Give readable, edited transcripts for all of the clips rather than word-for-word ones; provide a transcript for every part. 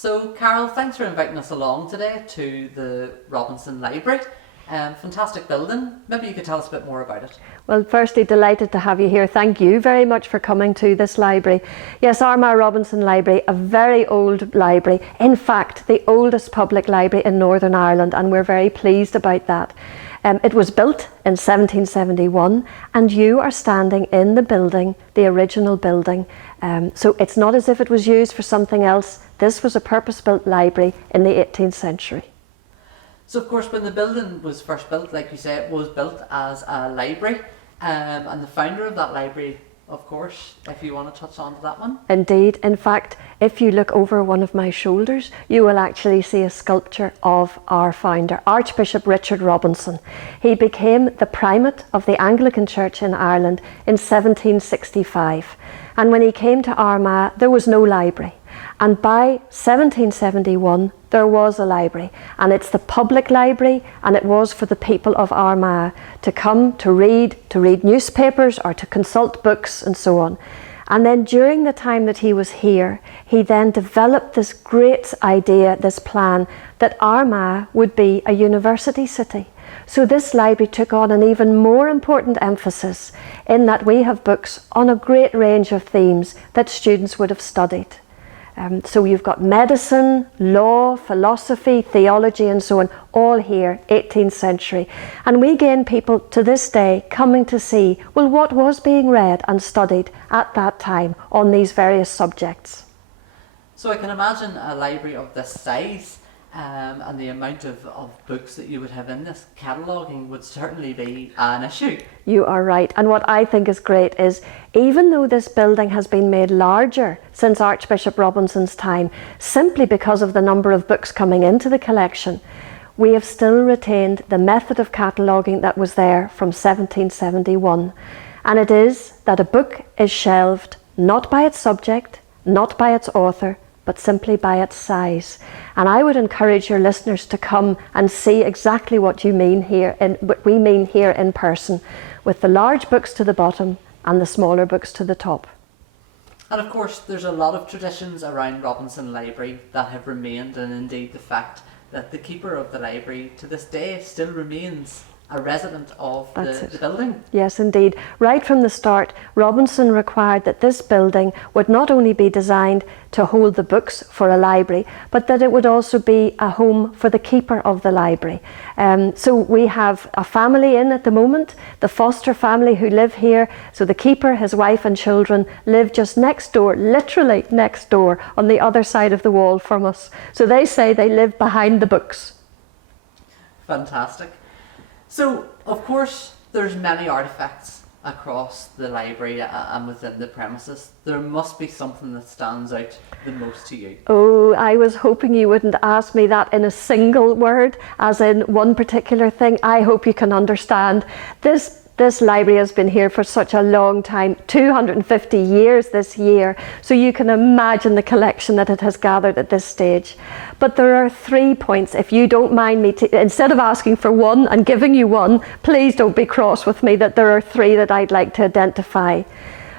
So, Carol, thanks for inviting us along today to the Robinson Library. Fantastic building. Maybe you could tell us a bit more about it. Well, firstly, delighted to have you here. Thank you very much for coming to this library. Yes, Armagh Robinson Library, a very old library. In fact, the oldest public library in Northern Ireland, and we're very pleased about that. It was built in 1771, and you are standing in the building, the original building. So it's not as if it was used for something else. This was a purpose-built library in the 18th century. So, of course, when the building was first built, like you say, it was built as a library. And the founder of that library, of course, if you want to touch on to that one. Indeed. In fact, if you look over one of my shoulders, you will actually see a sculpture of our founder, Archbishop Richard Robinson. He became the primate of the Anglican Church in Ireland in 1765. And when he came to Armagh, there was no library. And by 1771, there was a library, and it's the public library, and it was for the people of Armagh to come to read newspapers or to consult books and so on. And then during the time that he was here, he then developed this great idea, this plan, that Armagh would be a university city. So this library took on an even more important emphasis in that we have books on a great range of themes that students would have studied. So you've got medicine, law, philosophy, theology and so on, all here, 18th century. And we gain people to this day coming to see, well, what was being read and studied at that time on these various subjects. So I can imagine a library of this size and the amount of books that you would have in this, cataloguing would certainly be an issue. You are right. And what I think is great is, even though this building has been made larger since Archbishop Robinson's time, simply because of the number of books coming into the collection, we have still retained the method of cataloguing that was there from 1771. And it is that a book is shelved not by its subject, not by its author, but simply by its size. And I would encourage your listeners to come and see exactly what we mean here in person, with the large books to the bottom and the smaller books to the top. And of course, there's a lot of traditions around Robinson Library that have remained, and indeed the fact that the keeper of the library to this day still remains a resident of the building. Yes, indeed. Right from the start, Robinson required that this building would not only be designed to hold the books for a library, but that it would also be a home for the keeper of the library. So we have a family in at the moment, the Foster family who live here. So the keeper, his wife and children live just next door, literally next door, on the other side of the wall from us. So they say they live behind the books. Fantastic. So, of course, there's many artefacts across the library and within the premises. There must be something that stands out the most to you. Oh, I was hoping you wouldn't ask me that in a single word, as in one particular thing. I hope you can understand. This library has been here for such a long time, 250 years this year, so you can imagine the collection that it has gathered at this stage. But there are 3 points, if you don't mind me, instead of asking for one and giving you one, please don't be cross with me, that there are 3 that I'd like to identify.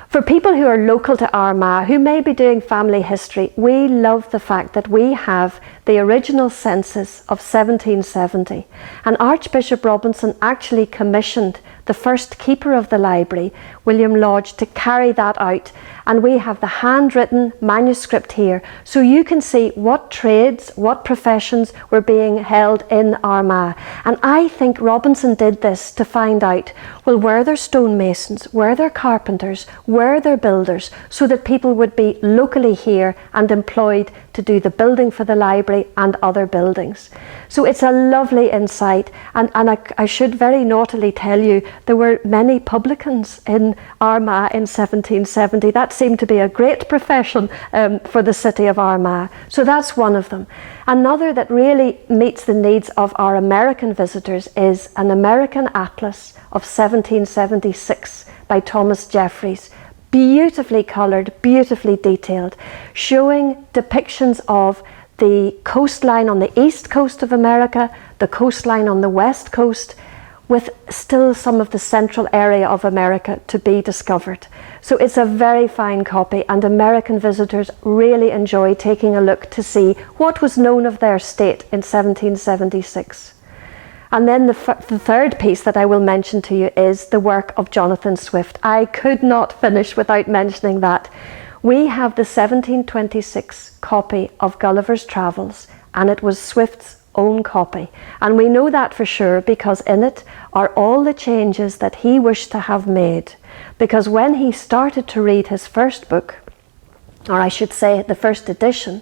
For people who are local to Armagh, who may be doing family history, we love the fact that we have the original census of 1770. And Archbishop Robinson actually commissioned the first keeper of the library, William Lodge, to carry that out. And we have the handwritten manuscript here, so you can see what trades, what professions were being held in Armagh. And I think Robinson did this to find out, well, were there stonemasons, were there carpenters, were there builders, so that people would be locally here and employed to do the building for the library and other buildings. So it's a lovely insight, and I should very naughtily tell you, there were many publicans in Armagh in 1770. That seemed to be a great profession for the city of Armagh. So that's one of them. Another that really meets the needs of our American visitors is an American atlas of 1776 by Thomas Jeffries. Beautifully coloured, beautifully detailed, showing depictions of the coastline on the east coast of America, the coastline on the west coast, with still some of the central area of America to be discovered. So it's a very fine copy, and American visitors really enjoy taking a look to see what was known of their state in 1776. And then the third piece that I will mention to you is the work of Jonathan Swift. I could not finish without mentioning that. We have the 1726 copy of Gulliver's Travels, and it was Swift's own copy. And we know that for sure because in it are all the changes that he wished to have made. Because when he started to read his first book, or I should say the first edition,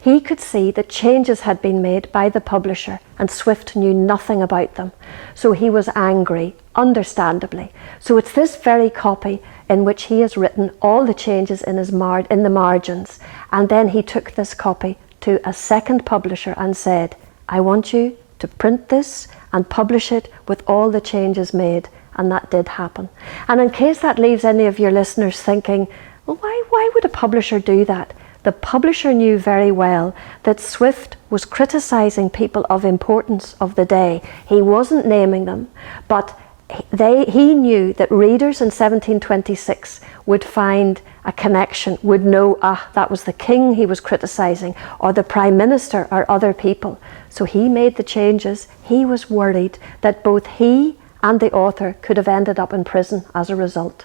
he could see that changes had been made by the publisher and Swift knew nothing about them. So he was angry, understandably. So it's this very copy in which he has written all the changes in the margins. And then he took this copy to a second publisher and said, I want you to print this and publish it with all the changes made. And that did happen. And in case that leaves any of your listeners thinking, well, why would a publisher do that? The publisher knew very well that Swift was criticising people of importance of the day. He wasn't naming them, but he knew that readers in 1726 would find a connection, would know, that was the king he was criticising, or the prime minister, or other people. So he made the changes. He was worried that both he and the author could have ended up in prison as a result.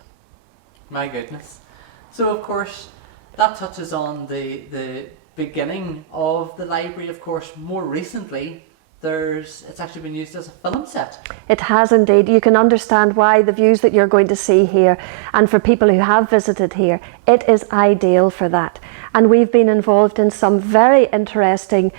My goodness. So of course, that touches on the beginning of the library. Of course, more recently, it's actually been used as a film set. It has indeed. You can understand why the views that you're going to see here, and for people who have visited here, it is ideal for that. And we've been involved in some very interesting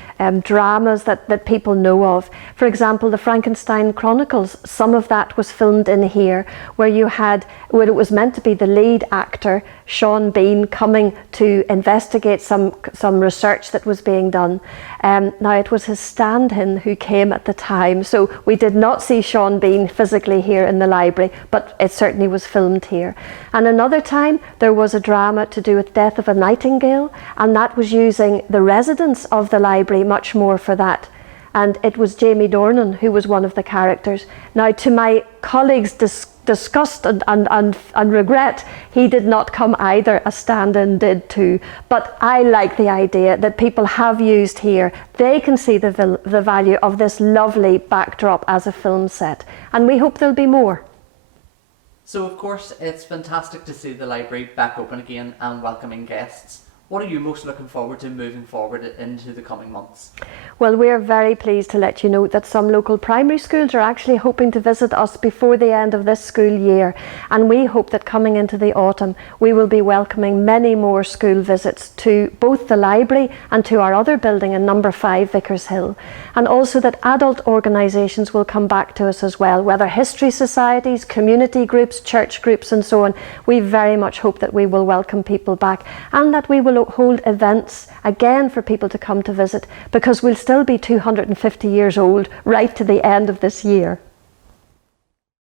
dramas that people know of. For example, the Frankenstein Chronicles, some of that was filmed in here, where it was meant to be the lead actor, Sean Bean, coming to investigate some research that was being done. Now it was his stand-in who came at the time, so we did not see Sean Bean physically here in the library, but it certainly was filmed here. And another time there was a drama to do with Death of a Nightingale, and that was using the residents of the library much more for that. And it was Jamie Dornan who was one of the characters. Now, to my colleagues' disgust and regret, he did not come either. A stand-in did too. But I like the idea that people have used here. They can see the value of this lovely backdrop as a film set. And we hope there'll be more. So of course, it's fantastic to see the library back open again and welcoming guests. What are you most looking forward to moving forward into the coming months? Well, we're very pleased to let you know that some local primary schools are actually hoping to visit us before the end of this school year. And we hope that coming into the autumn, we will be welcoming many more school visits to both the library and to our other building in number 5 Vickers Hill. And also that adult organisations will come back to us as well, whether history societies, community groups, church groups and so on. We very much hope that we will welcome people back and that we will hold events again for people to come to visit, because we'll still be 250 years old right to the end of this year.